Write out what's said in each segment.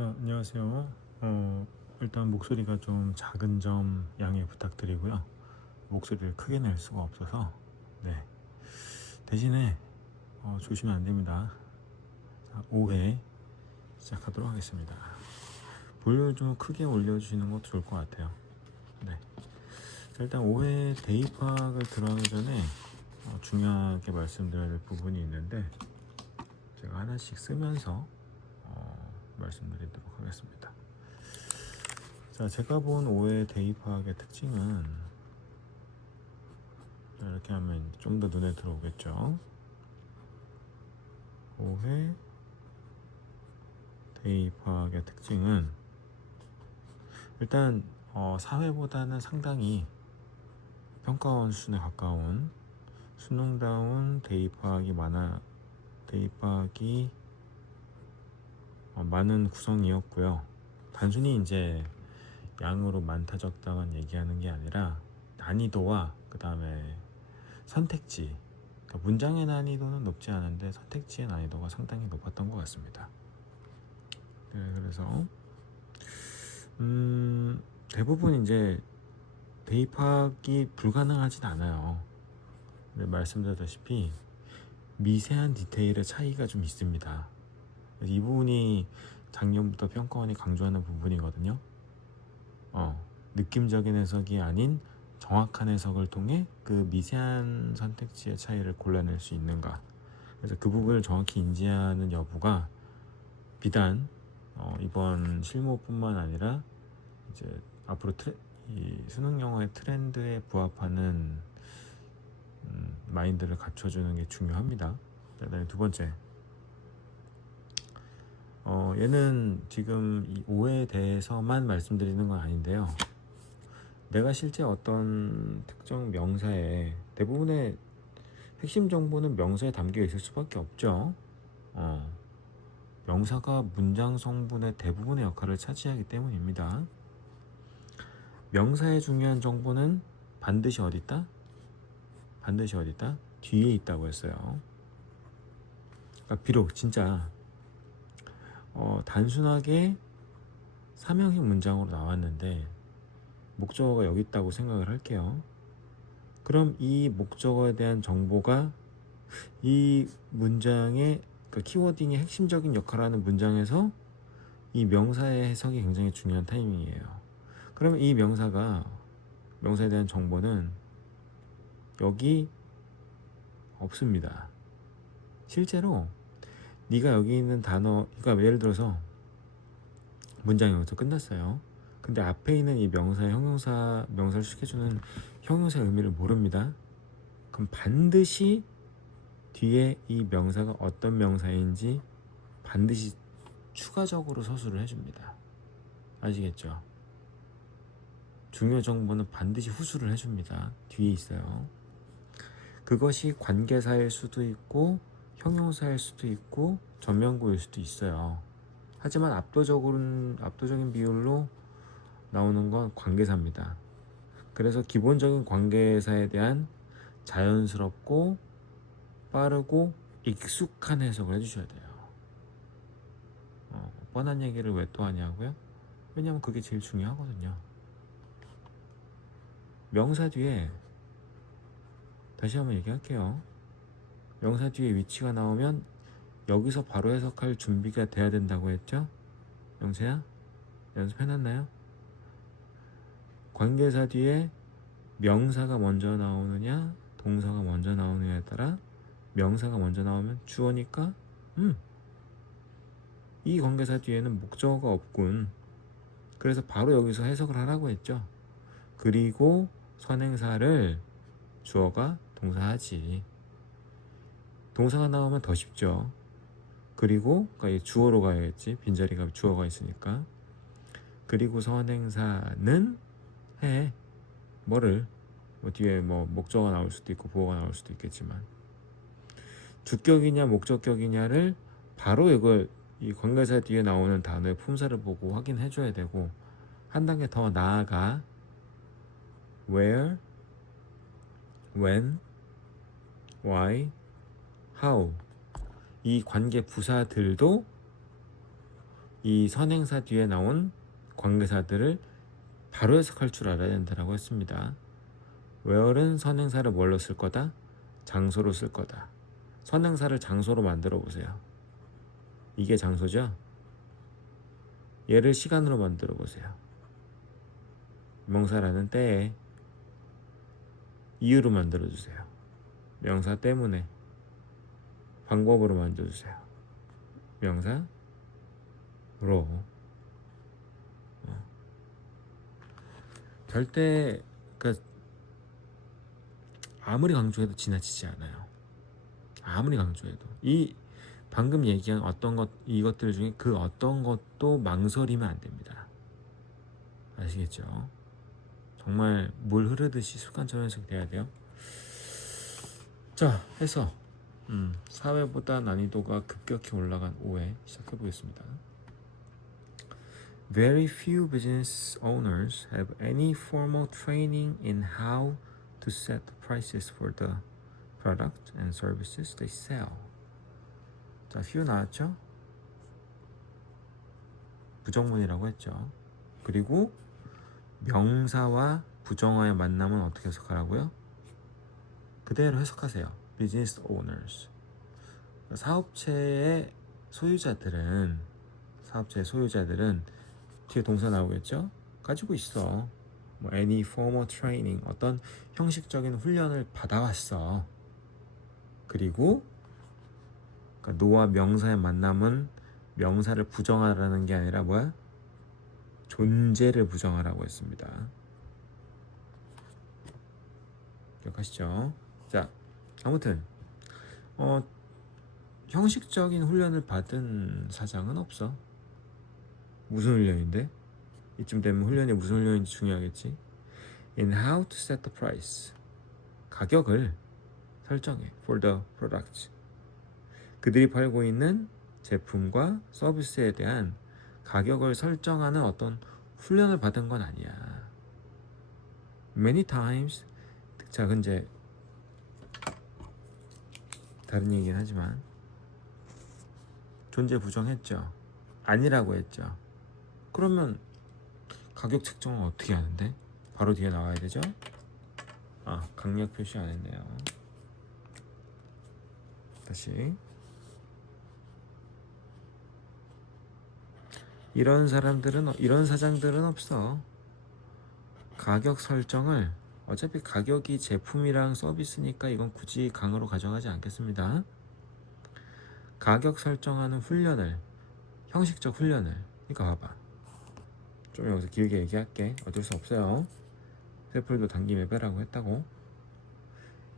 자, 안녕하세요. 일단 목소리가 좀 작은 점 양해 부탁드리고요. 목소리를 크게 낼 수가 없어서, 네. 대신에, 조심하면 안 됩니다. 자, 5회 시작하도록 하겠습니다. 볼륨을 좀 크게 올려주시는 것도 좋을 것 같아요. 네. 자, 일단 5회 대입학을 들어가기 전에 중요하게 말씀드려야 될 부분이 있는데, 제가 하나씩 쓰면서 말씀드리도록 하겠습니다. 자, 제가 본 5회 대입학의 특징은 이렇게 하면 좀 더 눈에 들어오겠죠. 5회 대입학의 특징은 일단 4회보다는 상당히 평가원 수준에 가까운 수능다운 대입학이 많은 구성이었고요. 단순히 이제 양으로 많다 적다만 얘기하는 게 아니라 난이도와 그 다음에 선택지, 그러니까 문장의 난이도는 높지 않은데 선택지의 난이도가 상당히 높았던 것 같습니다. 네, 그래서 대부분 이제 대입학이 불가능하진 않아요. 근데 말씀드렸다시피 미세한 디테일의 차이가 좀 있습니다. 그래서 이 부분이 작년부터 평가원이 강조하는 부분이거든요. 느낌적인 해석이 아닌 정확한 해석을 통해 그 미세한 선택지의 차이를 골라낼 수 있는가. 그래서 그 부분을 정확히 인지하는 여부가 비단 이번 실무뿐만 아니라 이제 앞으로 이 수능 영어의 트렌드에 부합하는 마인드를 갖춰주는 게 중요합니다. 그다음에 두 번째, 얘는 지금 이 오해에 대해서만 말씀드리는 건 아닌데요. 내가 실제 어떤 특정 명사에 대부분의 핵심 정보는 명사에 담겨 있을 수밖에 없죠. 명사가 문장 성분의 대부분의 역할을 차지하기 때문입니다. 명사의 중요한 정보는 반드시 어디 있다? 뒤에 있다고 했어요. 그러니까 비록 진짜 단순하게 삼형식 문장으로 나왔는데 목적어가 여기 있다고 생각을 할게요. 그럼 이 목적어에 대한 정보가 이 문장의 그러니까 키워딩의 핵심적인 역할을 하는 문장에서 이 명사의 해석이 굉장히 중요한 타이밍이에요. 그러면 이 명사에 대한 정보는 여기 없습니다. 실제로 네가 여기 있는 단어, 그러니까 예를 들어서 문장이 여기서 끝났어요. 근데 앞에 있는 이 명사의 명사를 시켜주는 형용사의 의미를 모릅니다. 그럼 반드시 뒤에 이 명사가 어떤 명사인지 반드시 추가적으로 서술을 해줍니다. 아시겠죠? 중요 정보는 반드시 후수를 해줍니다. 뒤에 있어요. 그것이 관계사일 수도 있고 형용사일 수도 있고 전면구일 수도 있어요. 하지만 압도적인 비율로 나오는 건 관계사입니다. 그래서 기본적인 관계사에 대한 자연스럽고 빠르고 익숙한 해석을 해주셔야 돼요. 뻔한 얘기를 왜 또 하냐고요? 왜냐면 그게 제일 중요하거든요. 명사 뒤에 다시 한번 얘기할게요. 명사 뒤에 위치가 나오면 여기서 바로 해석할 준비가 돼야 된다고 했죠? 영세야? 연습해놨나요? 관계사 뒤에 명사가 먼저 나오느냐 동사가 먼저 나오느냐에 따라 명사가 먼저 나오면 주어니까 이 관계사 뒤에는 목적어가 없군. 그래서 바로 여기서 해석을 하라고 했죠. 그리고 선행사를 주어가 동사하지. 동사가 나오면 더 쉽죠. 그리고 그러니까 주어로 가야겠지. 빈자리가 주어가 있으니까. 그리고 선행사는 해. 뭐를 뒤에 목적어가 나올 수도 있고 부어가 나올 수도 있겠지만 주격이냐 목적격이냐를 바로 이 관계사 뒤에 나오는 단어의 품사를 보고 확인해 줘야 되고 한 단계 더 나아가 where, when, why, how 이 관계 부사들도 이 선행사 뒤에 나온 관계사들을 바로 해석할 줄 알아야 된다고 했습니다. where는 선행사를 뭘로 쓸 거다? 장소로 쓸 거다. 선행사를 장소로 만들어 보세요. 이게 장소죠? 얘를 시간으로 만들어 보세요. 명사라는 때에 이유로 만들어 주세요. 명사 때문에 방법으로 만들어 주세요. 명사로. 절대 그러니까 아무리 강조해도 지나치지 않아요. 아무리 강조해도 이 방금 얘기한 어떤 것 이것들 중에 그 어떤 것도 망설이면 안 됩니다. 아시겠죠? 정말 물 흐르듯이 습관처럼 해석돼야 돼요. 자, 해서 사회보다 난이도가 급격히 올라간 5회 시작해 보겠습니다. Very few business owners have any formal training in how to set the prices for the product and services they sell. 자, few 나왔죠? 부정문이라고 했죠. 그리고 명사와 부정어의 만남은 어떻게 해석하라고요? 그대로 해석하세요. Business owners. 사업체의 소유자들은 뒤에 동사 나오겠죠? 가지고 있어. 뭐 any formal training, 어떤 형식적인 훈련을 받아왔어. 그리고 그러니까 노와 명사의 만남은 명사를 부정하라는 게 아니라 뭐야? 존재를 부정하라고 했습니다. 기억하시죠? 자, 아무튼 형식적인 훈련을 받은 사장은 없어. 무슨 훈련인데? 이쯤 되면 훈련이 무슨 훈련인지 중요하겠지. In how to set the price. 가격을 설정해. For the product. 그들이 팔고 있는 제품과 서비스에 대한 가격을 설정하는 어떤 훈련을 받은 건 아니야. Many times. 자, 근데 다른 얘기긴 하지만 존재 부정했죠. 아니라고 했죠. 그러면 가격 책정은 어떻게 하는데? 바로 뒤에 나와야 되죠? 아, 강약 표시 안 했네요. 다시. 이런 사장들은 없어. 가격 설정을 어차피 가격이 제품이랑 서비스니까 이건 굳이 강으로 가져가지 않겠습니다. 가격 설정하는 훈련을, 형식적 훈련을. 그러니까 봐봐. 좀 여기서 길게 얘기할게. 어쩔 수 없어요. 세플도 당김에 빼라고 했다고.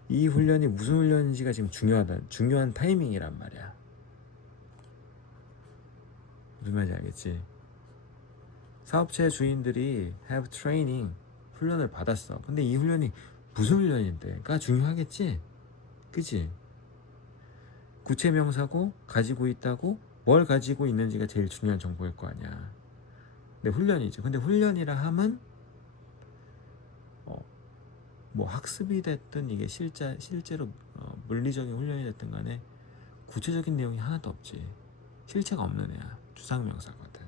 이 훈련이 무슨 훈련인지가 지금 중요한 타이밍이란 말이야. 무슨 말인지 알겠지? 사업체 주인들이 have training, 훈련을 받았어. 근데 이 훈련이 무슨 훈련인데가 중요하겠지? 그치? 구체명사고 가지고 있다고 뭘 가지고 있는지가 제일 중요한 정보일 거 아니야. 근데 훈련이죠. 근데 훈련이라 함은 뭐 학습이 됐든 이게 실제로 물리적인 훈련이 됐든 간에 구체적인 내용이 하나도 없지. 실체가 없는 애야. 추상명사거든.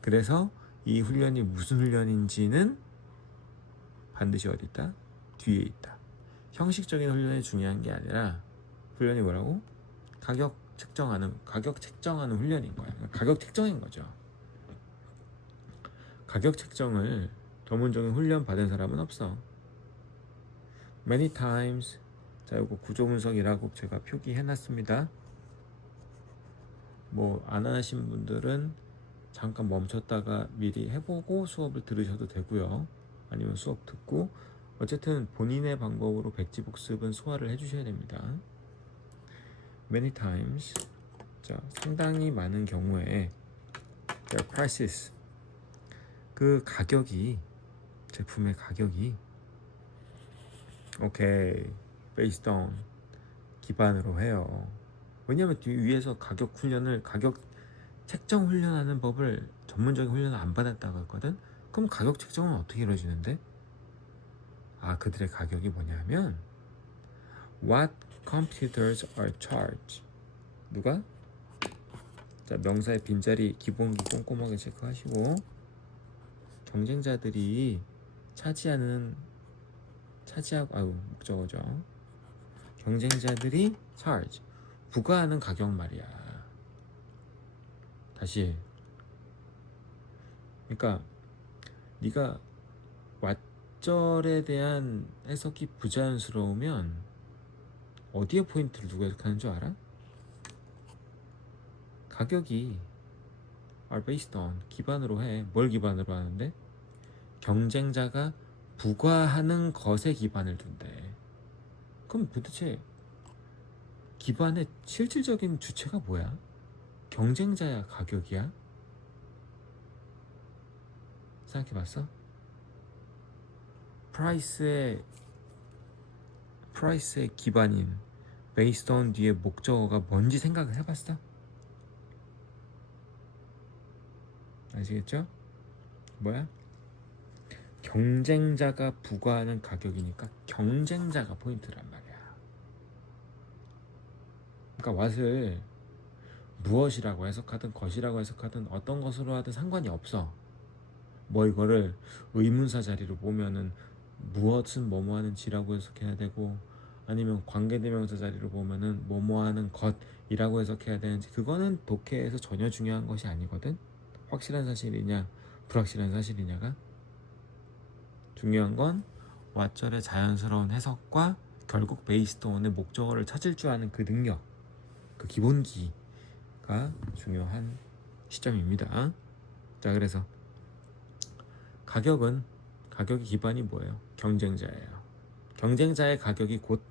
그래서 이 훈련이 무슨 훈련인지는 반드시 어디 있다? 뒤에 있다. 형식적인 훈련이 중요한 게 아니라 훈련이 뭐라고? 가격 책정하는 훈련인 거야. 가격 책정인 거죠. 가격 책정을 전문적인 훈련 받은 사람은 없어. Many times. 자, 이거 구조 분석이라고 제가 표기해놨습니다. 뭐 안 하신 분들은 잠깐 멈췄다가 미리 해보고 수업을 들으셔도 되고요. 아니면 수업 듣고 어쨌든 본인의 방법으로 백지복습은 소화를 해주셔야 됩니다. Many times. 자, 상당히 많은 경우에 their prices, 그 가격이, 제품의 가격이 오케이, based on, 기반으로 해요. 왜냐면 위에서 가격 책정 훈련하는 법을 전문적인 훈련을 안 받았다고 했거든. 그럼 가격 책정은 어떻게 이루어지는데? 그들의 가격이 뭐냐면 what computers are charged. 누가? 자, 명사의 빈자리 기본기 꼼꼼하게 체크하시고, 경쟁자들이 목적어죠. 경쟁자들이 charge, 부과하는 가격 말이야. 다시. 그러니까 네가 왓절에 대한 해석이 부자연스러우면 어디에 포인트를 두고 해석하는 줄 알아? 가격이 are based on, 기반으로 해. 뭘 기반으로 하는데? 경쟁자가 부과하는 것에 기반을 둔대. 그럼 도대체 기반의 실질적인 주체가 뭐야? 경쟁자야, 가격이야? 생각해봤어? 프라이스의 기반인 based on 뒤에 목적어가 뭔지 생각을 해봤어? 아시겠죠? 뭐야? 경쟁자가 부과하는 가격이니까 경쟁자가 포인트란 말이야. 그러니까 왓을 무엇이라고 해석하든 것이라고 해석하든 어떤 것으로 하든 상관이 없어. 뭐 이거를 의문사 자리로 보면은 무엇은 뭐뭐 하는 지라고 해석해야 되고, 아니면 관계대명사 자리로 보면은 뭐뭐 하는 것이라고 해석해야 되는지, 그거는 독해에서 전혀 중요한 것이 아니거든. 확실한 사실이냐 불확실한 사실이냐가 중요한 건 왓절의 자연스러운 해석과 결국 베이스톤의 목적어를 찾을 줄 아는 그 능력, 그 기본기가 중요한 시점입니다. 자, 그래서 가격의 기반이 뭐예요? 경쟁자예요. 경쟁자의 가격이 곧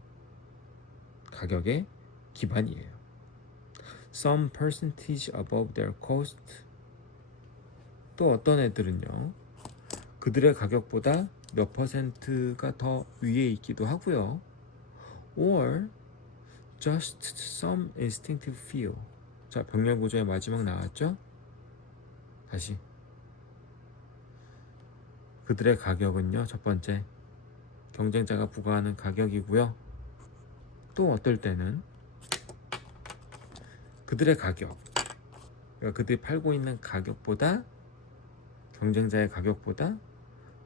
가격의 기반이에요. Some percentage above their cost. 또 어떤 애들은요, 그들의 가격보다 몇 퍼센트가 더 위에 있기도 하고요. Or just some instinctive feel. 자, 병렬 구조의 마지막 나왔죠? 다시. 그들의 가격은요, 첫 번째 경쟁자가 부과하는 가격이고요. 또 어떨 때는 그들의 가격, 그러니까 그들이 팔고 있는 가격보다, 경쟁자의 가격보다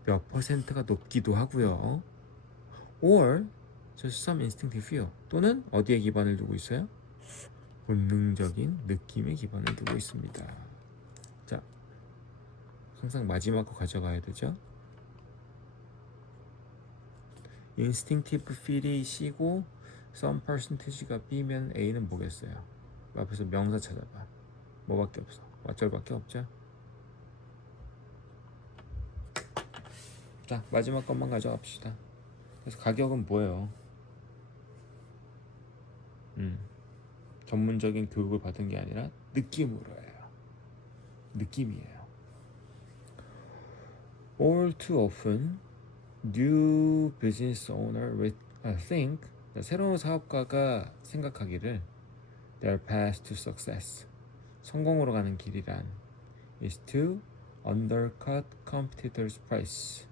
몇 퍼센트가 높기도 하고요. Or just some instinctive feel. 또는 어디에 기반을 두고 있어요? 본능적인 느낌에 기반을 두고 있습니다. 자, 항상 마지막 거 가져가야 되죠. instinctive feel이 C고 some percentage가 B면 A는 뭐겠어요? 앞에서 명사 찾아봐. 뭐밖에 없어? 왓절밖에 없죠? 자, 마지막 것만 가져갑시다. 그래서 가격은 뭐예요? 전문적인 교육을 받은 게 아니라 느낌으로 해요. 느낌이에요. All too often, new business owner will think, 새로운 사업가가 생각하기를 their path to success, 성공으로 가는 길이란 is to undercut competitors' price,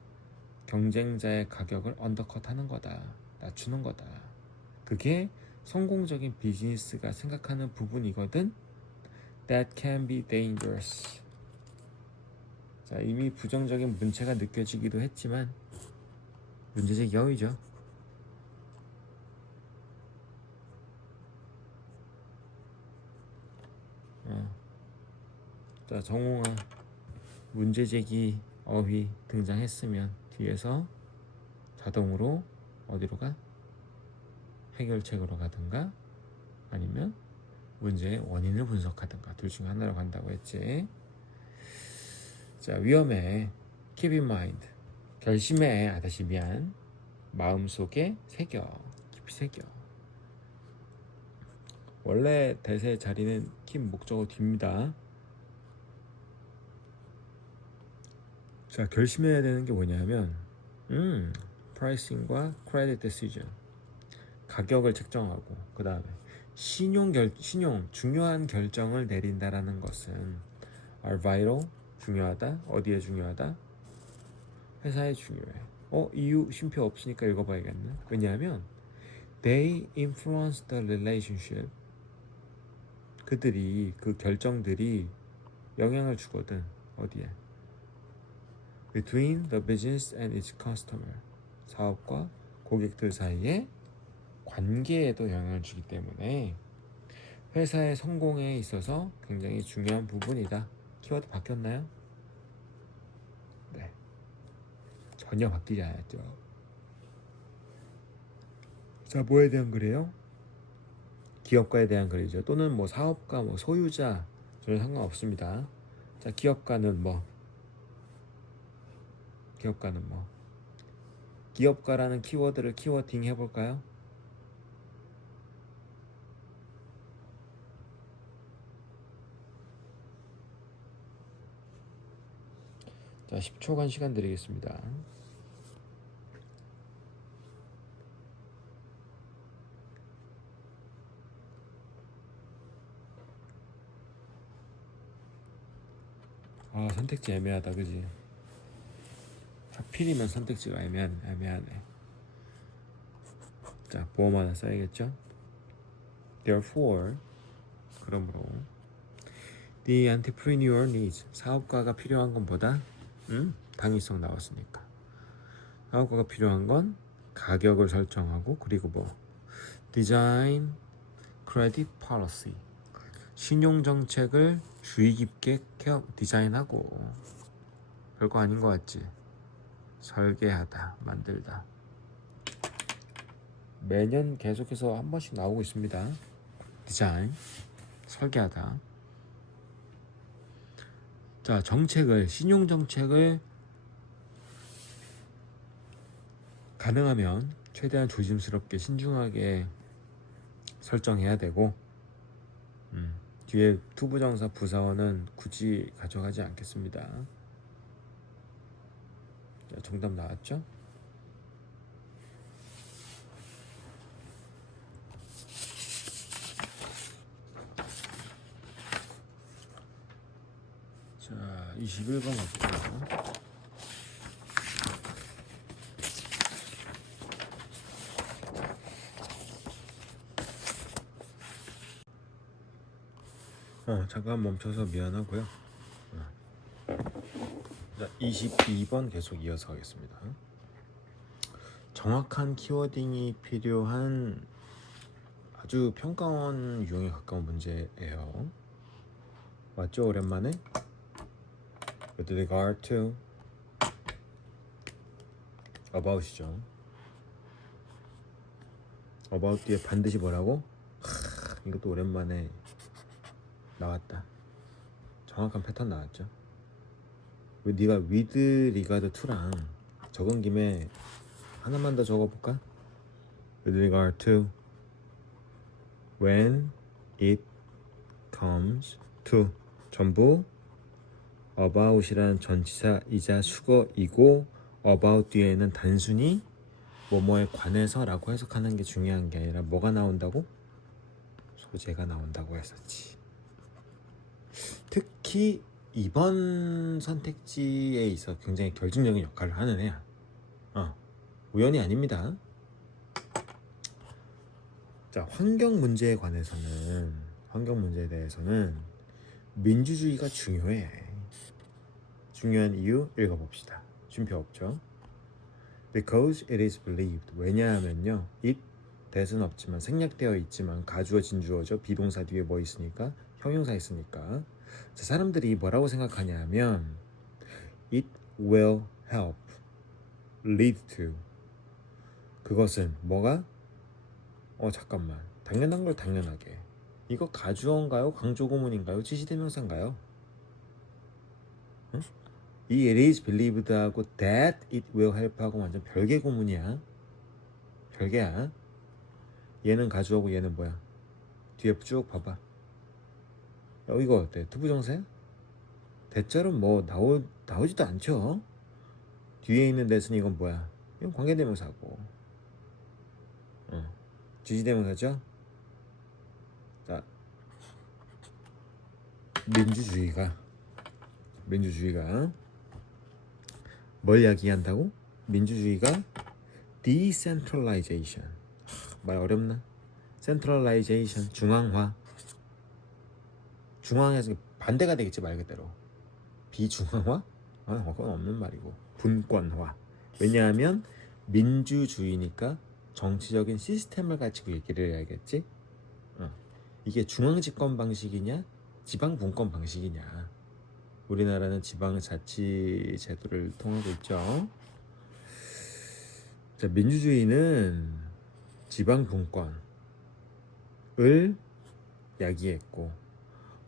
경쟁자의 가격을 언더컷하는 거다, 낮추는 거다. 그게 성공적인 비즈니스가 생각하는 부분이거든. That can be dangerous. 자, 이미 부정적인 문체가 느껴지기도 했지만 문제제기 여의죠. 자, 정홍아, 문제제기 어휘 등장했으면 뒤에서 자동으로 어디로 가? 해결책으로 가든가 아니면 문제의 원인을 분석하든가 둘 중에 하나로 간다고 했지. 자, 위험해. Keep in mind. 결심해. 다시 미안. 마음속에 새겨. 깊이 새겨. 원래 대세 자리는 keep 목적어 뒤입니다. 자, 결심해야 되는 게 뭐냐면 프라이싱과 크레딧 디시전, 가격을 책정하고 그 다음에 신용 중요한 결정을 내린다라는 것은 are vital, 중요하다. 어디에 중요하다? 회사에 중요해. 이유 쉼표 없으니까 읽어봐야겠네. 왜냐하면 they influence the relationship, 그들이 그 결정들이 영향을 주거든. 어디에? Between the business and its customer. 사업과 고객들 사이의 관계에도 영향을 주기 때문에 회사의 성공에 있어서 굉장히 중요한 부분이다. 키워드 바뀌었나요? 네, 전혀 바뀌지 않았죠. 자, 뭐에 대한 글이에요? 기업가에 대한 글이죠. 또는 뭐 사업가, 뭐 소유자 전혀 상관없습니다. 자, 기업가는 뭐? 기업가라는 키워드를 키워딩 해볼까요? 자, 10초간 시간 드리겠습니다. 아, 선택지 애매하다, 그지? 하필이면 선택지가 애매하네. 자, 보험 하나 써야겠죠? Therefore, 그러므로 The entrepreneur needs, 사업가가 필요한 건 뭐다? 당위성 나왔으니까. 사업가가 필요한 건 가격을 설정하고, 그리고 뭐 Design Credit Policy, 신용정책을 주의 깊게 디자인하고. 별거 아닌 것 같지? 설계하다, 만들다. 매년 계속해서 한 번씩 나오고 있습니다. 디자인, 설계하다. 자, 신용정책을 가능하면 최대한 조심스럽게 신중하게 설정해야 되고, 뒤에 투부정사 부사어는 굳이 가져가지 않겠습니다. 자, 정답 나왔죠? 자, 21번 가볼게요. 잠깐 멈춰서 미안하고요. 자, 22번 계속 이어서 하겠습니다. 정확한 키워딩이 필요한 아주 평가원 유형에 가까운 문제예요. 맞죠? 오랜만에? With regard to about이죠. about 뒤에 반드시 뭐라고? 이것도 오랜만에 나왔다. 정확한 패턴 나왔죠. 네가 with regard to랑 적은 김에 하나만 더 적어볼까? With regard to when it comes to, 전부 about이란 전치사이자 수거이고 about 뒤에는 단순히 뭐뭐에 관해서 라고 해석하는 게 중요한 게 아니라 뭐가 나온다고? 소재가 나온다고 했었지. 특히 이번 선택지에 있어 굉장히 결정적인 역할을 하는 애야. 우연이 아닙니다. 자, 환경 문제에 대해서는 민주주의가 중요해. 중요한 이유 읽어봅시다. 쉼표 없죠? Because it is believed. 왜냐하면요, it, that은 없지만 생략되어 있지만 가주어 진주어죠. 비동사 뒤에 뭐 있으니까? 형용사 있으니까. 자, 사람들이 뭐라고 생각하냐면 it will help lead to, 그것은 뭐가? 잠깐만, 당연한 걸 당연하게. 이거 가주어인가요? 강조구문인가요? 지시대명사인가요? 응? 이 it is believed하고 that it will help하고 완전 별개 구문이야. 별개야. 얘는 가주어고 얘는 뭐야? 뒤에 쭉 봐봐. 이거 어때? 투부정사야? 대절은 뭐 나오지도 않죠. 뒤에 있는 that은 이건 뭐야? 이건 관계대명사고. 지시대명사죠. 자, 민주주의가 뭘 이야기한다고? 민주주의가 decentralization. 말 어렵나? centralization, 중앙화. 중앙에서 반대가 되겠지 말 그대로. 비중앙화? 그건 없는 말이고 분권화. 왜냐하면 민주주의니까 정치적인 시스템을 가지고 얘기를 해야겠지. 이게 중앙집권 방식이냐 지방분권 방식이냐. 우리나라는 지방자치 제도를 통하고 있죠. 자, 민주주의는 지방분권을 야기했고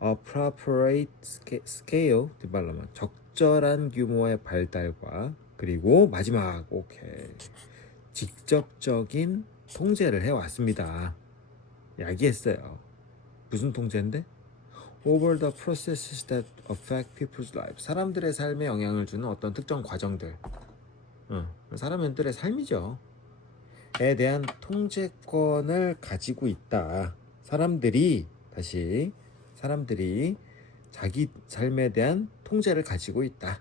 appropriate scale development 적절한 규모의 발달과 그리고 마지막 오케이 직접적인 통제를 해왔습니다. 야기했어요. 무슨 통제인데? Over the processes that affect people's lives 사람들의 삶에 영향을 주는 어떤 특정 과정들 사람들의 삶이죠. 에 대한 통제권을 가지고 있다. 사람들이 자기 삶에 대한 통제를 가지고 있다.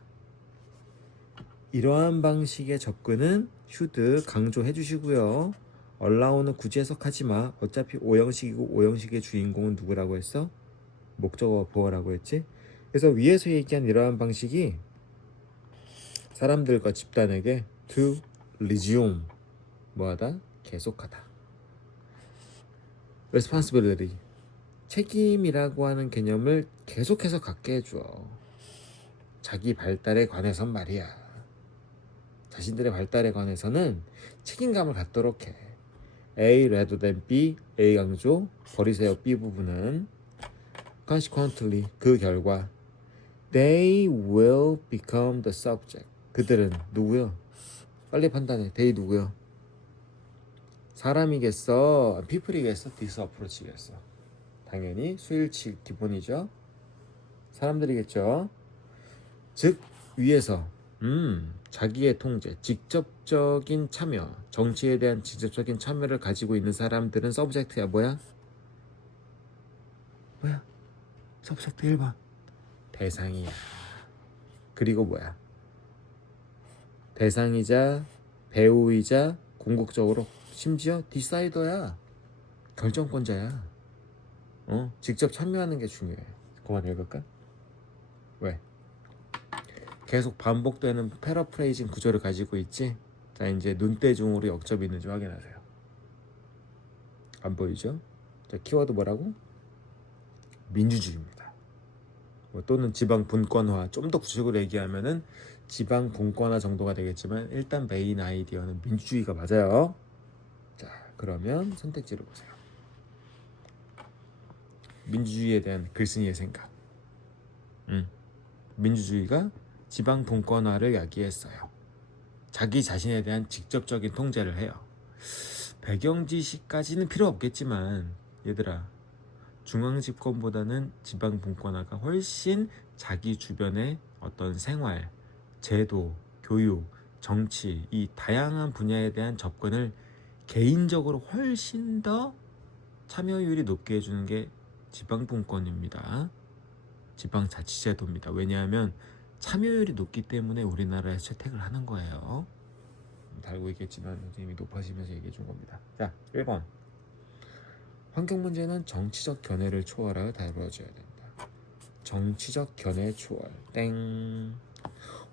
이러한 방식의 접근은 should 강조해 주시고요. allow는 굳이 해석하지 마. 어차피 O형식이고 O형식의 주인공은 누구라고 했어? 목적어 보어라고 했지? 그래서 위에서 얘기한 이러한 방식이 사람들과 집단에게 to resume 뭐하다? 계속하다. responsibility 책임이라고 하는 개념을 계속해서 갖게 해줘. 자기 발달에 관해선 말이야. 자신들의 발달에 관해서는 책임감을 갖도록 해. A rather than B A 강조 버리세요 B 부분은 consequently 그 결과 they will become the subject 그들은 누구요? 빨리 판단해. they 누구요? 사람이겠어? people이겠어? this approach이겠어? 당연히 수일치 기본이죠. 사람들이겠죠. 즉 위에서 자기의 통제, 직접적인 참여, 정치에 대한 직접적인 참여를 가지고 있는 사람들은 서브젝트야. 뭐야? 서브젝트 1번 대상이야. 그리고 뭐야? 대상이자 배우이자 궁극적으로 심지어 디사이더야. 결정권자야. 직접 참여하는 게 중요해. 그만 읽을까? 왜? 계속 반복되는 패러프레이징 구조를 가지고 있지? 자, 이제 눈대중으로 역접이 있는지 확인하세요. 안 보이죠? 자, 키워드 뭐라고? 민주주의입니다. 또는 지방분권화. 좀 더 구체적으로 얘기하면은 지방분권화 정도가 되겠지만 일단 메인 아이디어는 민주주의가 맞아요. 자, 그러면 선택지를 보세요. 민주주의에 대한 글쓴이의 생각. 민주주의가 지방분권화를 야기했어요. 자기 자신에 대한 직접적인 통제를 해요. 배경지시까지는 필요 없겠지만 얘들아, 중앙집권보다는 지방분권화가 훨씬 자기 주변의 어떤 생활, 제도, 교육, 정치 이 다양한 분야에 대한 접근을 개인적으로 훨씬 더 참여율이 높게 해주는 게 지방분권입니다. 지방자치제도입니다. 왜냐하면 참여율이 높기 때문에 우리나라에 채택을 하는 거예요. 다 알고 있겠지만 선생님이 높아지면서 얘기해 준 겁니다. 자, 1번 환경 문제는 정치적 견해를 초월하여 다뤄져야 된다. 정치적 견해 초월 땡.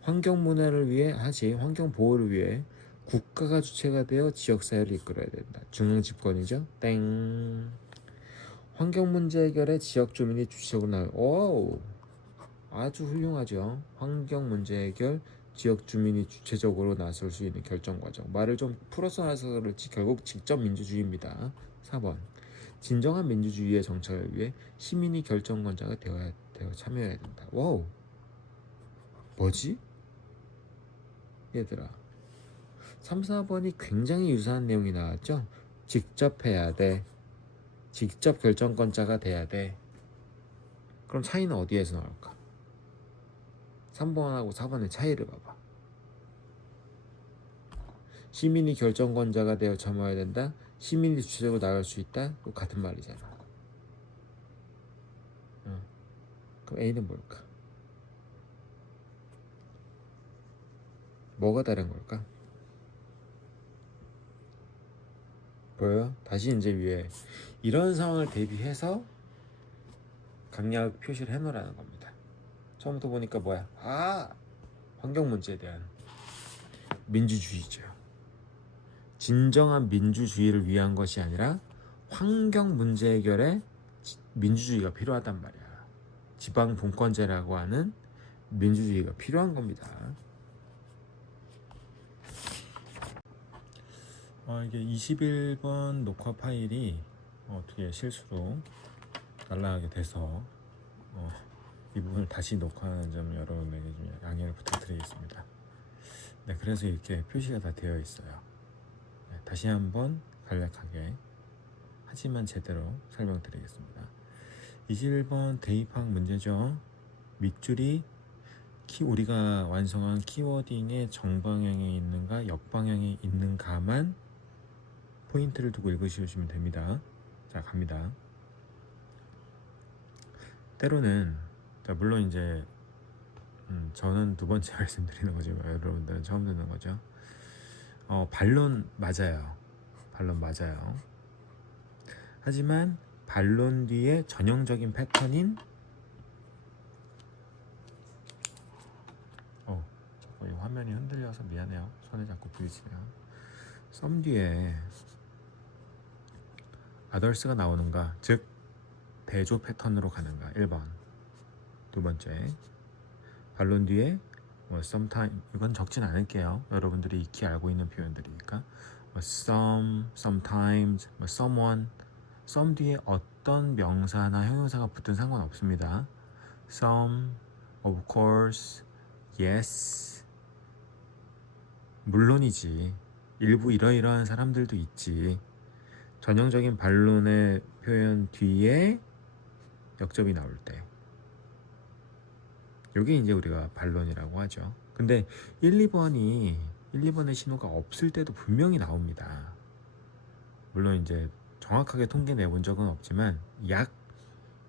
환경 문화를 위해 환경 보호를 위해 국가가 주체가 되어 지역사회를 이끌어야 된다. 중앙집권이죠. 땡. 환경 문제 해결에 지역 주민이 주체적으로 나와요. 오, 아주 훌륭하죠. 환경 문제 해결 지역 주민이 주체적으로 나설 수 있는 결정 과정. 말을 좀 풀어서 나서 그렇지 결국 직접 민주주의입니다. 4번 진정한 민주주의의 정착을 위해 시민이 결정권자가 되어 참여해야 된다. 와우, 뭐지? 얘들아, 3, 4번이 굉장히 유사한 내용이 나왔죠? 직접 해야 돼. 직접 결정권자가 돼야 돼. 그럼 차이는 어디에서 나올까? 3번하고 4번의 차이를 봐봐. 시민이 결정권자가 되어 참여해야 된다. 시민이 주체적으로 나갈 수 있다. 또 같은 말이잖아. 그럼 A는 뭘까? 뭐가 다른 걸까? 보여요? 다시 이제 위에 이런 상황을 대비해서 강약 표시를 해놓으라는 겁니다. 처음부터 보니까 뭐야? 환경 문제에 대한 민주주의죠. 진정한 민주주의를 위한 것이 아니라 환경 문제 해결에 민주주의가 필요하단 말이야. 지방 분권제라고 하는 민주주의가 필요한 겁니다. 이게 21번 녹화 파일이 어떻게 실수로 날아가게 돼서 이 부분을 다시 녹화하는 점 여러분에게 좀 양해를 부탁드리겠습니다. 네, 그래서 이렇게 표시가 다 되어 있어요. 네, 다시 한번 간략하게 하지만 제대로 설명드리겠습니다. 21번 대입학 문제죠. 밑줄이 우리가 완성한 키워딩의 정방향에 있는가 역방향에 있는가만 포인트를 두고 읽으시면 됩니다. 자, 갑니다. 때로는 물론 이제 저는 두 번째 말씀드리는 거지만 여러분들은 처음 듣는 거죠. 반론 맞아요. 반론 맞아요. 하지만 반론 뒤에 전형적인 패턴인 자꾸 이 화면이 흔들려서 미안해요. 손에 자꾸 부딪히네요. 썸 뒤에 others가 나오는가, 즉 대조 패턴으로 가는가. 1번. 두 번째, 반론 뒤에 sometime, 이건 적진 않을게요. 여러분들이 익히 알고 있는 표현들이니까. some, sometimes, someone. some 뒤에 어떤 명사나 형용사가 붙든 상관없습니다. some, of course, yes. 물론이지. 일부 이러이러한 사람들도 있지. 전형적인 반론의 표현 뒤에 역접이 나올 때, 이게 이제 우리가 반론이라고 하죠. 근데 1,2번의 신호가 없을 때도 분명히 나옵니다. 물론 이제 정확하게 통계 내본 적은 없지만 약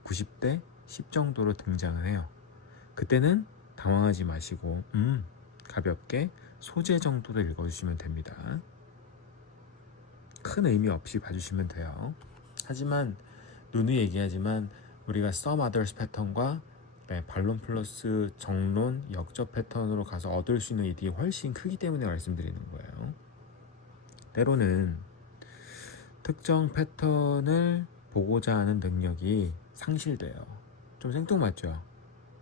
90대 10 정도로 등장을 해요. 그때는 당황하지 마시고 가볍게 소재 정도로 읽어주시면 됩니다. 큰 의미 없이 봐주시면 돼요. 하지만 누누이 얘기하지만 우리가 some others 패턴과 반론 플러스 정론, 역접 패턴으로 가서 얻을 수 있는 이득이 훨씬 크기 때문에 말씀드리는 거예요. 때로는 특정 패턴을 보고자 하는 능력이 상실돼요. 좀 생뚱맞죠?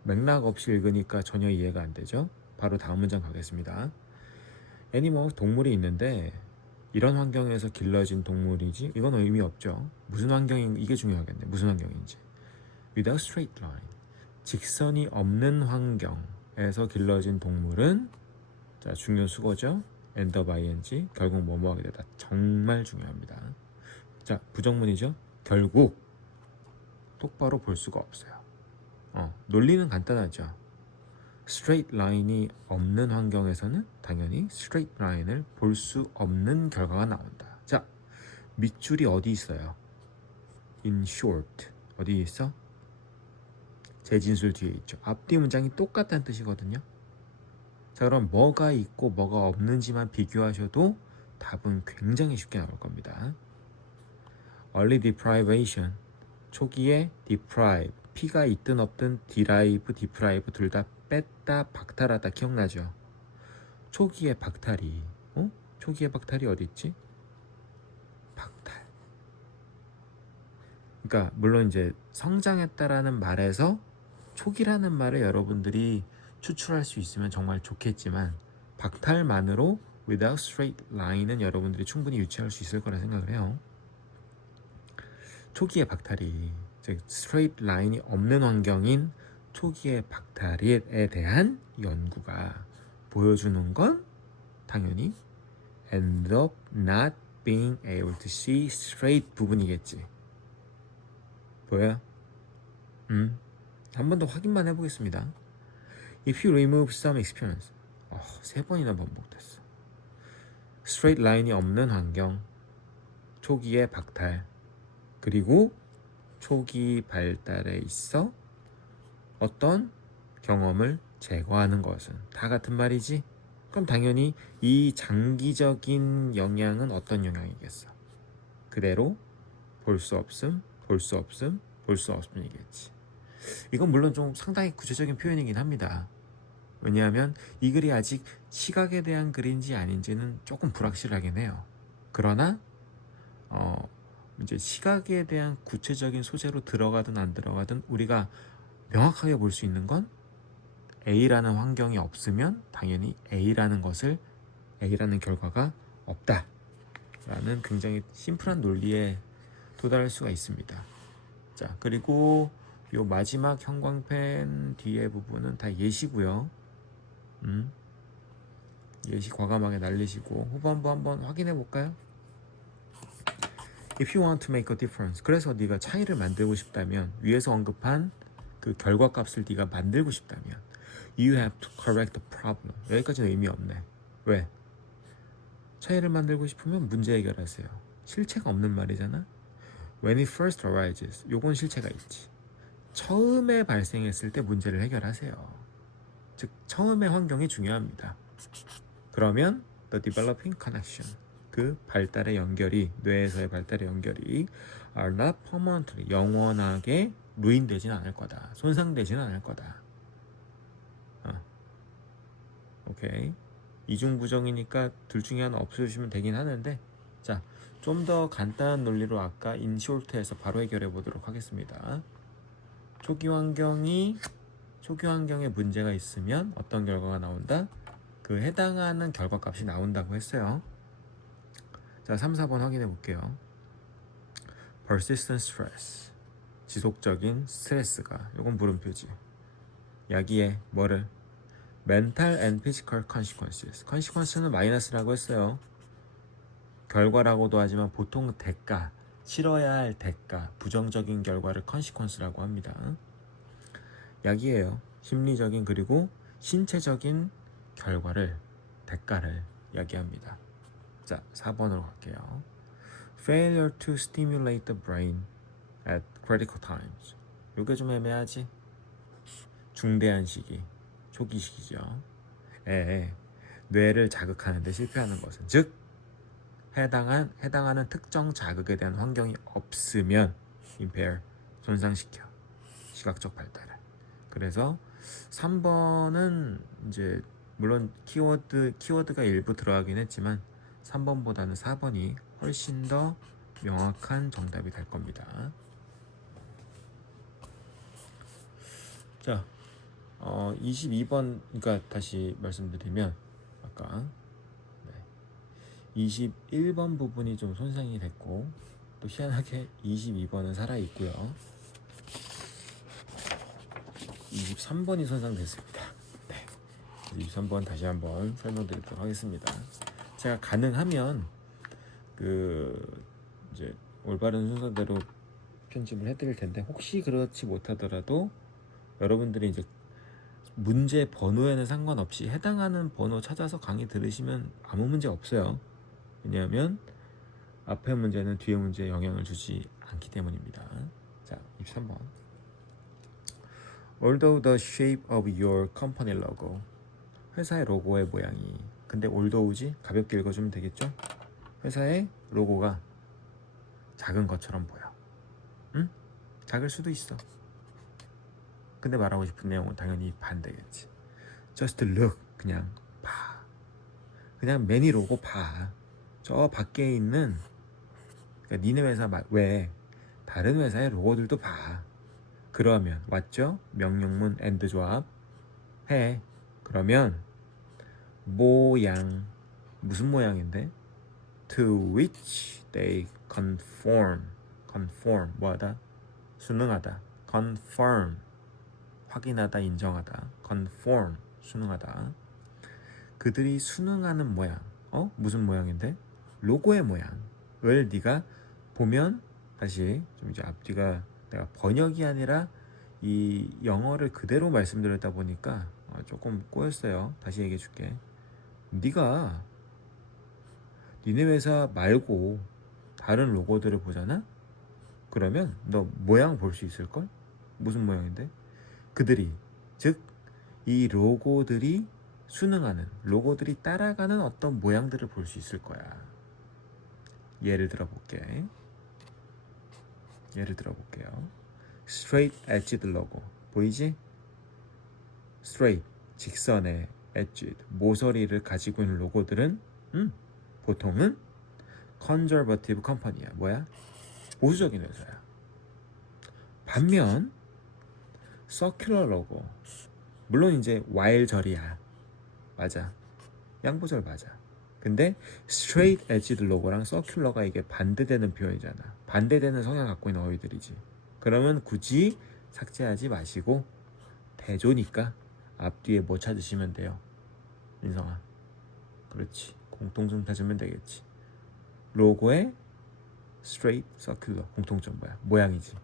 맥락 없이 읽으니까 전혀 이해가 안 되죠? 바로 다음 문장 가겠습니다. 애니멀, 동물이 있는데 이런 환경에서 길러진 동물이지, 이건 의미 없죠. 무슨 환경인, 이게 중요하겠네. 무슨 환경인지. Without straight line, 직선이 없는 환경에서 길러진 동물은, 자, 중요 수거죠. end of ing, 결국 뭐뭐 하게 되다. 정말 중요합니다. 자, 부정문이죠. 결국 똑바로 볼 수가 없어요. 논리는 간단하죠. straight line이 없는 환경에서는 당연히 straight line을 볼 수 없는 결과가 나온다. 자, 밑줄이 어디 있어요? in short. 어디 있어? 재진술 뒤에 있죠. 앞뒤 문장이 똑같다는 뜻이거든요. 자, 그럼 뭐가 있고 뭐가 없는지만 비교하셔도 답은 굉장히 쉽게 나올 겁니다. early deprivation, 초기에 deprive, P가 있든 없든 derive, deprive 둘 다 뺐다, 박탈하다 기억나죠? 초기의 박탈이, 초기의 박탈이 어디 있지? 박탈. 그러니까 물론 이제 성장했다라는 말에서 초기라는 말을 여러분들이 추출할 수 있으면 정말 좋겠지만 박탈만으로 without straight line은 여러분들이 충분히 유추할 수 있을 거라 생각을 해요. 초기의 박탈이, 즉 straight line이 없는 환경인 초기의 박탈에 대한 연구가 보여주는 건 당연히 end up not being able to see straight 부분이겠지. 보여요? 한 번 더 확인만 해보겠습니다. If you remove some experience, 3번이나 반복됐어. straight line이 없는 환경, 초기의 박탈, 그리고 초기 발달에 있어 어떤 경험을 제거하는 것은 다 같은 말이지? 그럼 당연히 이 장기적인 영향은 어떤 영향이겠어? 그대로 볼 수 없음, 볼 수 없음, 볼 수 없음이겠지. 이건 물론 좀 상당히 구체적인 표현이긴 합니다. 왜냐하면 이 글이 아직 시각에 대한 글인지 아닌지는 조금 불확실하긴 해요. 그러나 이제 시각에 대한 구체적인 소재로 들어가든 안 들어가든 우리가 명확하게 볼 수 있는 건 A라는 환경이 없으면 당연히 A라는 결과가 없다라는 굉장히 심플한 논리에 도달할 수가 있습니다. 자, 그리고 요 마지막 형광펜 뒤에 부분은 다 예시고요. 예시 과감하게 날리시고 후반부 한번 확인해 볼까요? If you want to make a difference. 그래서 네가 차이를 만들고 싶다면, 위에서 언급한 그 결과값을 네가 만들고 싶다면 You have to correct the problem. 여기까지는 의미 없네. 왜? 차이를 만들고 싶으면 문제 해결하세요. 실체가 없는 말이잖아. When it first arises. 요건 실체가 있지. 처음에 발생했을 때 문제를 해결하세요. 즉 처음의 환경이 중요합니다. 그러면 the developing connection, 그 발달의 연결이, 뇌에서의 발달의 연결이 are not permanently, 영원하게 루인되지는 않을 거다. 손상되지는 않을 거다. 오케이. 이중부정이니까 둘 중에 하나 없애주시면 되긴 하는데, 자, 좀 더 간단한 논리로 아까 인쇼트에서 바로 해결해 보도록 하겠습니다. 초기 환경에 문제가 있으면 어떤 결과가 나온다? 그 해당하는 결과값이 나온다고 했어요. 자, 3, 4번 확인해 볼게요. persistent stress, 지속적인 스트레스가, 요건 물음표지. 여기에 뭐를? mental and physical consequences. consequence는 마이너스라고 했어요. 결과라고도 하지만 보통 대가, 치러야 할 대가, 부정적인 결과를 consequence라고 합니다. 약이에요. 심리적인 그리고 신체적인 결과를, 대가를 야기합니다. 자, 4번으로 갈게요. Failure to stimulate the brain at critical times. 요게 좀 애매하지? 중대한 시기, 초기 시기죠. 뇌를 자극하는 데 실패하는 것은, 즉 해당하는 특정 자극에 대한 환경이 없으면 impair, 손상시켜 시각적 발달을. 그래서 3번은 이제 물론 키워드가 일부 들어가긴 했지만 3번보다는 4번이 훨씬 더 명확한 정답이 될 겁니다. 자, 22번, 그러니까 다시 말씀드리면 아까 21번 부분이 좀 손상이 됐고, 또 희한하게 22번은 살아있고요. 23번이 손상됐습니다. 네, 23번 다시 한번 설명드리도록 하겠습니다. 제가 가능하면 이제 올바른 순서대로 편집을 해드릴 텐데, 혹시 그렇지 못하더라도 여러분들이 이제 문제 번호에는 상관없이 해당하는 번호 찾아서 강의 들으시면 아무 문제 없어요. 왜냐하면 앞에 문제는 뒤에 문제에 영향을 주지 않기 때문입니다. 자, 23번. Although the shape of your company logo, 회사의 로고의 모양이, 근데 although지? 가볍게 읽어주면 되겠죠? 회사의 로고가 작은 것처럼 보여. 응? 작을 수도 있어. 근데 말하고 싶은 내용은 당연히 반대겠지. Just look, 그냥 봐. 그냥 매니 로고 봐. 저 밖에 있는, 그러니까 니네 회사 왜 다른 회사의 로고들도 봐. 그러면 왔죠? 명령문 and 조합 해. 그러면 모양, 무슨 모양인데? To which they conform 뭐하다? 순응하다. confirm, 확인하다, 인정하다. conform, 순응하다. 그들이 순응하는 모양. 무슨 모양인데? 로고의 모양을 네가 보면, 다시 좀 이제 앞뒤가 내가 번역이 아니라 이 영어를 그대로 말씀드렸다 보니까 조금 꼬였어요. 다시 얘기해 줄게. 네가 니네 회사 말고 다른 로고들을 보잖아? 그러면 너 모양 볼 수 있을걸? 무슨 모양인데? 그들이, 즉 이 로고들이 순응하는, 로고들이 따라가는 어떤 모양들을 볼 수 있을 거야. 예를 들어볼게요. straight edged 로고 보이지? straight 직선의 edged 모서리를 가지고 있는 로고들은 보통은 conservative company야. 뭐야? 보수적인 회사야. 반면 circular 로고 물론 이제 와일절이야. 맞아. 양보절 맞아. 근데 straight edged 로고랑 circular가 이게 반대되는 표현이잖아. 반대되는 성향 갖고 있는 어휘들이지. 그러면 굳이 삭제하지 마시고 대조니까 앞뒤에 뭐 찾으시면 돼요. 민성아. 그렇지. 공통점 찾으면 되겠지. 로고의 straight, circular 공통점 뭐야? 모양이지.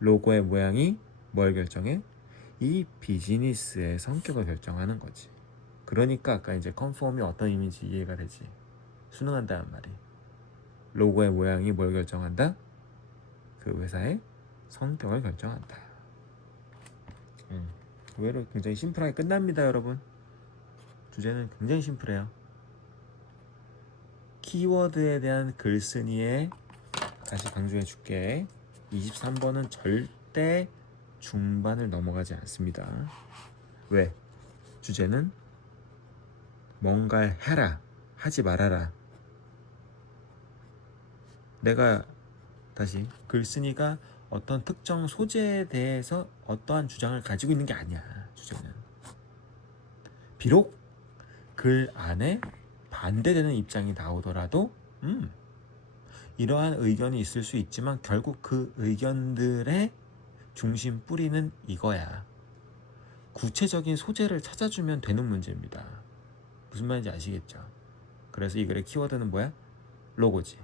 로고의 모양이 뭘 결정해? 이 비즈니스의 성격을 결정하는 거지. 그러니까 아까 이제 컨펌이 어떤 의미인지 이해가 되지. 순응한다는 말이. 로고의 모양이 뭘 결정한다? 그 회사의 성격을 결정한다. 의외로 굉장히 심플하게 끝납니다, 여러분. 주제는 굉장히 심플해요. 키워드에 대한 글쓴이에 다시 강조해 줄게. 23번은 절대 중반을 넘어가지 않습니다. 왜? 주제는 뭔가를 해라, 하지 말아라. 내가 다시 글쓴이가 어떤 특정 소재에 대해서 어떠한 주장을 가지고 있는 게 아니야. 주제는 비록 글 안에 반대되는 입장이 나오더라도 이러한 의견이 있을 수 있지만 결국 그 의견들의 중심 뿌리는 이거야. 구체적인 소재를 찾아주면 되는 문제입니다. 무슨 말인지 아시겠죠? 그래서 이 글의 키워드는 뭐야? 로고지.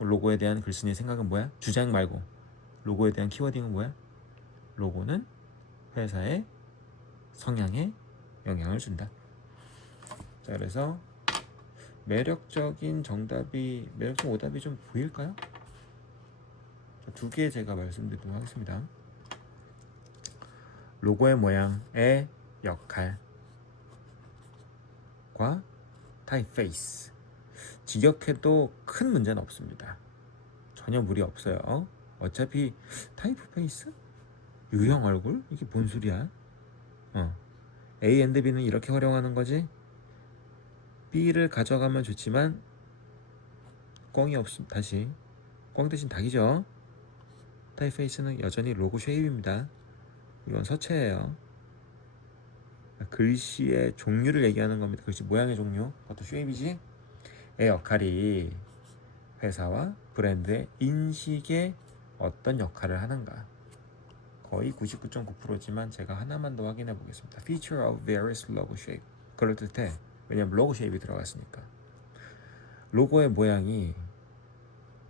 로고에 대한 글쓴이의 생각은 뭐야? 주장 말고 로고에 대한 키워딩은 뭐야? 로고는 회사의 성향에 영향을 준다. 자, 그래서 매력적인 오답이 좀 보일까요? 두 개 제가 말씀드리도록 하겠습니다. 로고의 모양의 역할과 타입페이스. 직역해도 큰 문제는 없습니다. 전혀 무리 없어요. 어차피 타입페이스? 유형 얼굴? 이게 뭔 소리야? A and B는 이렇게 활용하는 거지. B를 가져가면 좋지만 꽝이 없음. 다시 꽝 대신 닭이죠. 타입페이스는 여전히 로고 쉐입입니다. 이건 서체예요. 글씨의 종류를 얘기하는 겁니다. 글씨 모양의 종류. 그것도 쉐입이지. 의 역할이 회사와 브랜드의 인식에 어떤 역할을 하는가. 거의 99.9%지만 제가 하나만 더 확인해 보겠습니다. Feature of various logo shape. 그럴듯해. 왜냐면 로고 쉐입이 들어갔으니까. 로고의 모양이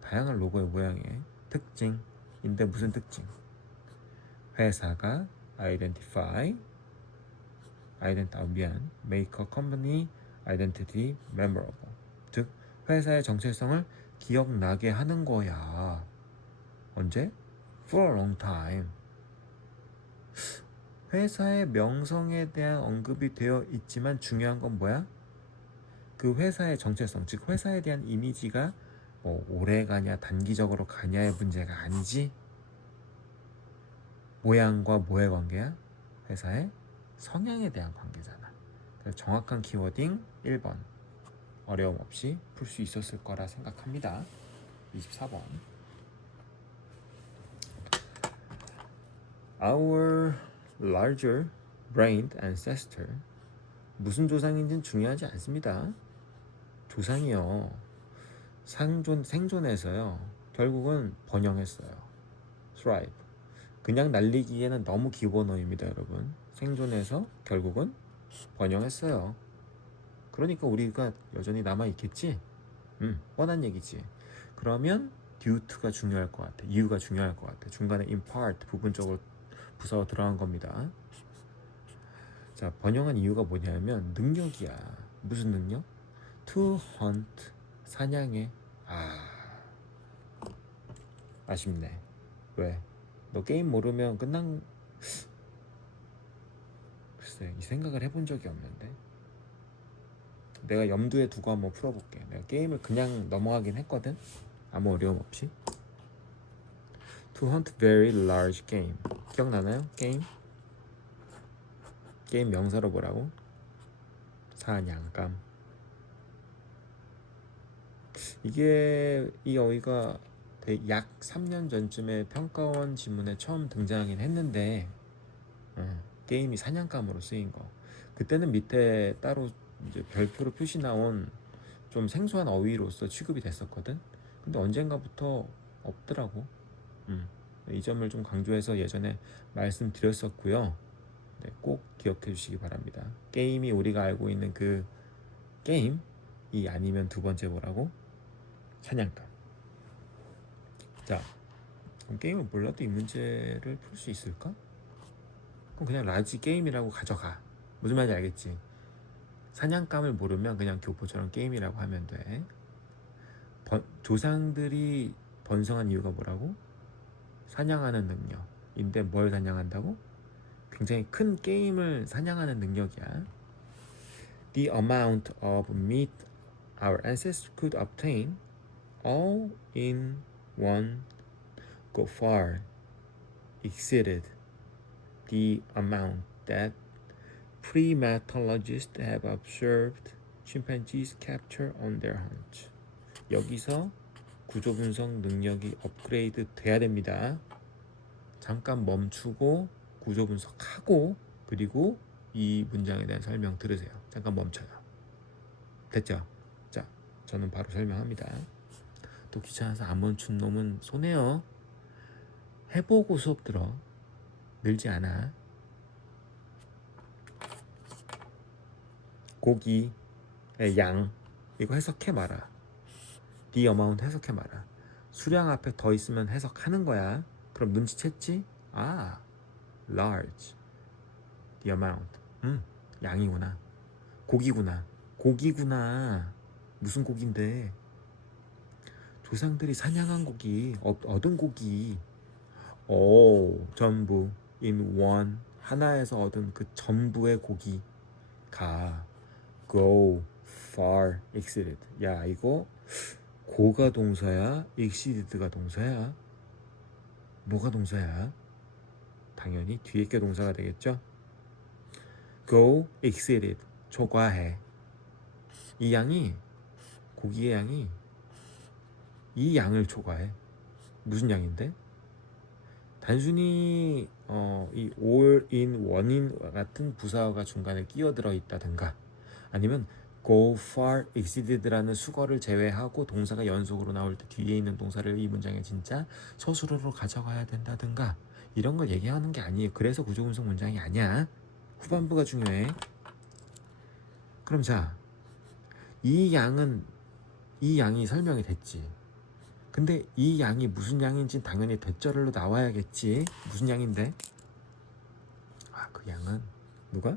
다양한 로고의 모양의 특징인데 무슨 특징? 회사가 make a company identity memorable. 즉 회사의 정체성을 기억나게 하는 거야. 언제? For a long time. 회사의 명성에 대한 언급이 되어 있지만 중요한 건 뭐야? 그 회사의 정체성, 즉 회사에 대한 이미지가 뭐 오래 가냐 단기적으로 가냐의 문제가 아니지. 모양과 뭐의 관계야? 회사의 성향에 대한 관계잖아. 그래서 정확한 키워딩 1번 어려움 없이 풀 수 있었을 거라 생각합니다. 24번 Our larger brained ancestor. 무슨 조상인지는 중요하지 않습니다. 조상이요 생존해서요 결국은 번영했어요. thrive. 그냥 날리기에는 너무 기본어입니다, 여러분. 생존해서 결국은 번영했어요. 그러니까 우리가 여전히 남아있겠지? 뻔한 얘기지. 그러면 due to가 중요할 것 같아. 이유가 중요할 것 같아. 중간에 in part 부분적으로 부서 들어간 겁니다. 자, 번영한 이유가 뭐냐면 능력이야. 무슨 능력? to hunt. 사냥해. 아쉽네. 왜? 너 게임 모르면 끝난... 글쎄, 이 생각을 해본 적이 없는데. 내가 염두에 두고 한번 풀어볼게. 내가 게임을 그냥 넘어가긴 했거든. 아무 어려움 없이. To hunt very large game. 기억나나요? 게임 명사로 뭐라고? 사냥감. 이게 이 어휘가 약 3년 전쯤에 평가원 지문에 처음 등장하긴 했는데 게임이 사냥감으로 쓰인 거. 그때는 밑에 따로 이제 별표로 표시 나온 좀 생소한 어휘로서 취급이 됐었거든. 근데 언젠가부터 없더라고. 이 점을 좀 강조해서 예전에 말씀드렸었고요. 네, 꼭 기억해 주시기 바랍니다. 게임이 우리가 알고 있는 그 게임이 아니면 두 번째 뭐라고? 사냥감. 자, 그럼 게임을 몰라도 이 문제를 풀 수 있을까? 그럼 그냥 라지 게임이라고 가져가. 무슨 말인지 알겠지? 사냥감을 모르면 그냥 교포처럼 게임이라고 하면 돼. 조상들이 번성한 이유가 뭐라고? 사냥하는 능력인데 뭘 사냥한다고? 굉장히 큰 게임을 사냥하는 능력이야. The amount of meat our ancestors could obtain all in one go far exceeded the amount that primatologists have observed chimpanzees capture on their hunts. 여기서 구조 분석 능력이 업그레이드 돼야 됩니다. 잠깐 멈추고 구조 분석하고 그리고 이 문장에 대한 설명 들으세요. 잠깐 멈춰요. 됐죠? 자, 저는 바로 설명합니다. 또 귀찮아서 안 멈춘 놈은 손해요. 해보고 수업 들어. 늘지 않아. 고기, 양 이거 해석해 마라. The amount 해석해 마라. 수량 앞에 더 있으면 해석하는 거야. 그럼 눈치챘지? 아, large. The amount. 양이구나. 고기구나. 무슨 고기인데? 조상들이 사냥한 고기, 얻은 고기. 오, 전부. In one. 하나에서 얻은 그 전부의 고기가 go far exceeded. 야, 이거 고가 동사야? exceeded가 동사야? 뭐가 동사야? 당연히 뒤에 게 동사가 되겠죠? go exceeded. 초과해. 이 양이 고기의 양이 이 양을 초과해. 무슨 양인데? 단순히 이 all in one인 같은 부사어가 중간에 끼어들어 있다든가 아니면 go far exceeded라는 수거를 제외하고 동사가 연속으로 나올 때 뒤에 있는 동사를 이 문장에 진짜 서술어로 가져가야 된다든가 이런 걸 얘기하는 게 아니에요. 그래서 구조분석 문장이 아니야. 후반부가 중요해. 그럼 자, 이 양이 설명이 됐지. 근데 이 양이 무슨 양인지 당연히 대절로 나와야겠지. 무슨 양인데? 그 양은 누가?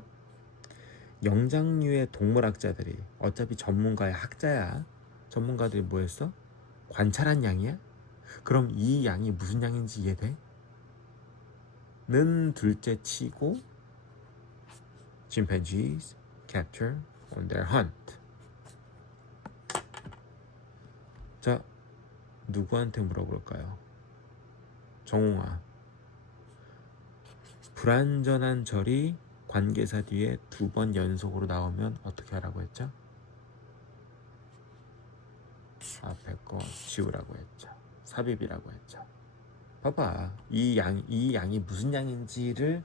영장류의 동물학자들이 어차피 전문가의 학자야. 전문가들이 뭐 했어? 관찰한 양이야? 그럼 이 양이 무슨 양인지 이해돼? 는 둘째 치고 chimpanzees capture on their hunt. 자, 누구한테 물어볼까요? 정웅아. 불완전한 절이 관계사 뒤에 2번 연속으로 나오면 어떻게 하라고 했죠? 앞에 거 지우라고 했죠. 삽입이라고 했죠. 봐봐. 이 양이 무슨 양인지를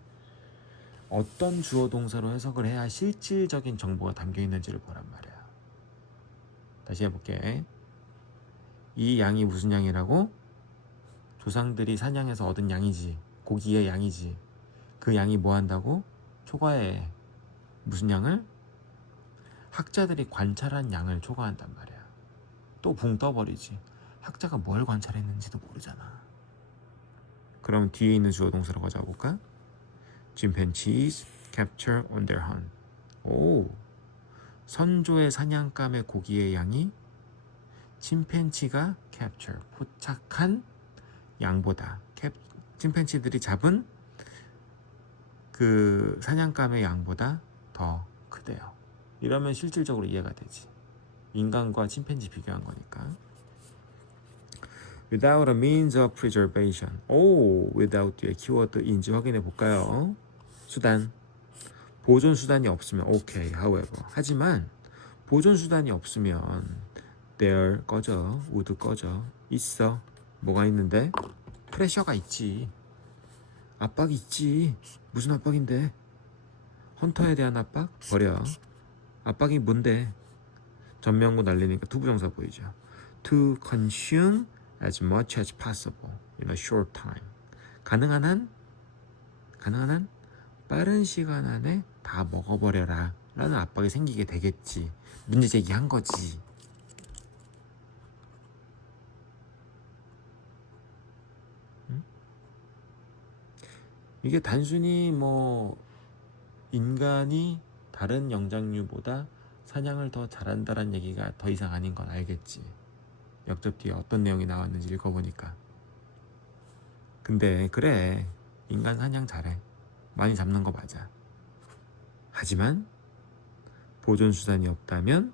어떤 주어 동사로 해석을 해야 실질적인 정보가 담겨 있는지를 보란 말이야. 다시 해볼게. 이 양이 무슨 양이라고? 조상들이 사냥해서 얻은 양이지. 고기의 양이지. 그 양이 뭐 한다고? 초과해. 무슨 양을? 학자들이 관찰한 양을 초과한단 말이야. 또 붕 떠버리지. 학자가 뭘 관찰했는지도 모르잖아. 그럼 뒤에 있는 주어 동사로 가져볼까? Chimpanzees capture on their hunt. 오, 선조의 사냥감의 고기의 양이 침팬치가 capture, 포착한 양보다 침팬치들이 잡은 그 사냥감의 양보다 더 크대요. 이러면 실질적으로 이해가 되지. 인간과 침팬지 비교한 거니까. without a means of preservation. 오, without 뒤에 키워드인지 확인해 볼까요? 수단. 보존 수단이 없으면 오케이. however. 하지만 보존 수단이 없으면 there 꺼져. would 꺼져. 있어. 뭐가 있는데? 프레셔가 있지. 압박이 있지. 무슨 압박인데? 헌터에 대한 압박? 버려. 압박이 뭔데? 전면구 날리니까 투부정사 보이죠. To consume as much as possible in a short time. 가능한 한 빠른 시간 안에 다 먹어버려라 라는 압박이 생기게 되겠지. 문제 제기한 거지. 응? 이게 단순히 뭐 인간이 다른 영장류보다 사냥을 더 잘한다는 얘기가 더 이상 아닌 건 알겠지. 역접 뒤에 어떤 내용이 나왔는지 읽어보니까. 근데 그래, 인간 사냥 잘해. 많이 잡는 거 맞아. 하지만 보존 수단이 없다면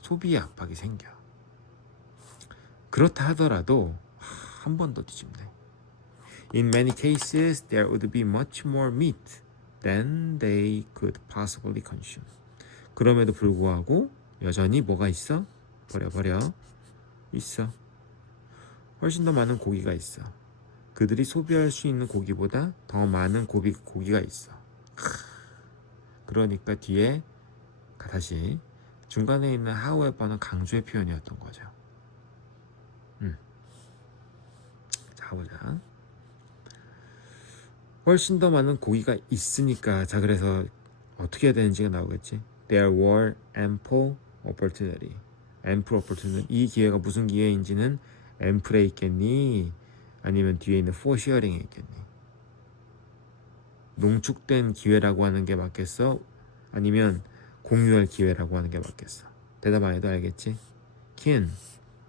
소비의 압박이 생겨. 그렇다 하더라도 한 번 더 뒤집네. In many cases, there would be much more meat than they could possibly consume. 그럼에도 불구하고 여전히 뭐가 있어? 버려. 있어. 훨씬 더 많은 고기가 있어. 그들이 소비할 수 있는 고기보다 더 많은 고기가 있어. 그러니까 뒤에 다시 중간에 있는 however는 강조의 표현이었던 거죠. 자, 가보자. 훨씬 더 많은 고기가 있으니까, 자, 그래서 어떻게 해야 되는지가 나오겠지. There were ample opportunity. ample opportunity. 이 기회가 무슨 기회인지는 ample에 있겠니? 아니면 뒤에 있는 for sharing에 있겠니? 농축된 기회라고 하는 게 맞겠어? 아니면 공유할 기회라고 하는 게 맞겠어? 대답 안 해도 알겠지? kin,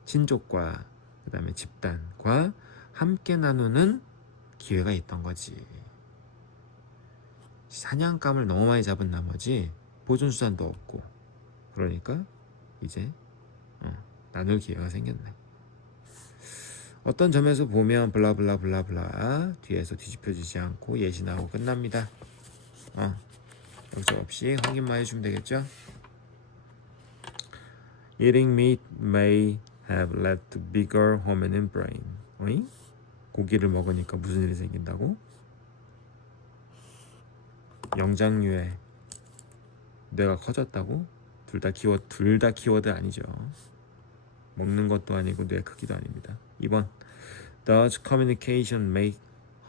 친족과 그 다음에 집단과 함께 나누는 기회가 있던 거지. 사냥감을 너무 많이 잡은 나머지 보존수단도 없고, 그러니까 이제 나눌 기회가 생겼네. 어떤 점에서 보면 블라블라블라블라 뒤에서 뒤집혀지지 않고 예시 나오고 끝납니다. 역적 없이 확인만 해주면 되겠죠. Eating meat may have led to bigger hominin brain. 어이? 고기를 먹으니까 무슨 일이 생긴다고? 영장류의 뇌가 커졌다고? 둘 다 키워드 아니죠. 먹는 것도 아니고 뇌 크기도 아닙니다. 2번. Does communication make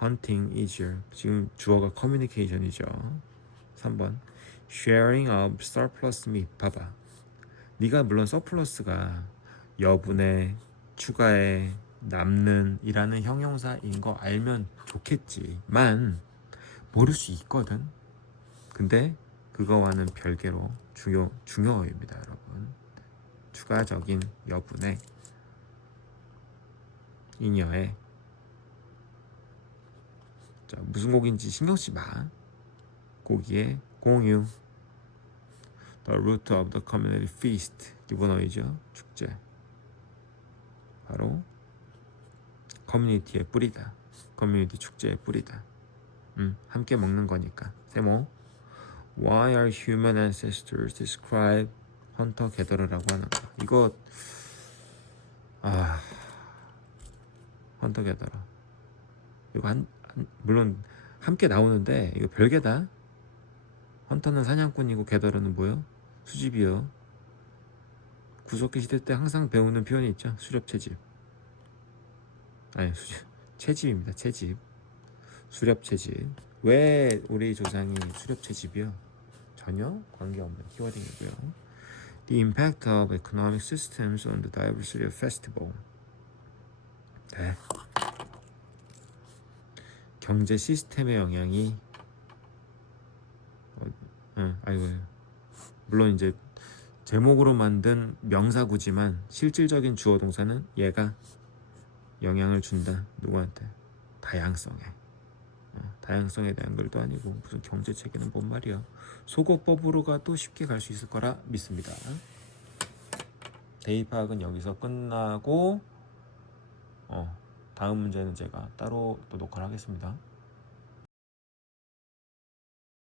hunting easier? 지금 주어가 communication이죠. 3번. Sharing of surplus meat. 봐봐. 네가 물론 서플러스가 여분의, 추가에, 남는 이라는 형용사인 거 알면 좋겠지만 모를 수 있거든. 근데 그거와는 별개로 중요어입니다, 여러분. 추가적인 여분의, 잉여의. 자, 무슨 고기인지 신경 쓰지 마. 고기의 공유. The root of the community feast. 기본어이죠. 축제. 바로 커뮤니티의 뿌리다. 커뮤니티 축제의 뿌리다. 함께 먹는 거니까. 세모. Why are human ancestors described hunter gathere라고 하는가? 이거 hunter gatherer. 이거 물론 함께 나오는데 이거 별개다. 헌터는 사냥꾼이고 게더러는 뭐요? 수집이요. 구석기 시대 때 항상 배우는 표현이 있죠. 수렵채집. 아니, 채집입니다. 채집. 수렵채집. 왜 우리 조상이 수렵채집이요? 전혀 관계없는 키워딩이고요. The impact of economic systems on the diversity of festival. 네. 경제 시스템의 영향이 아이고, 물론 이제 제목으로 만든 명사구지만 실질적인 주어 동사는 얘가 영향을 준다. 누구한테? 다양성에. 다양성에 대한 글도 아니고 무슨 경제 체계는 뭔 말이야. 소거법으로 가도 쉽게 갈 수 있을 거라 믿습니다. 대입학은 여기서 끝나고 다음 문제는 제가 따로 또 녹화를 하겠습니다.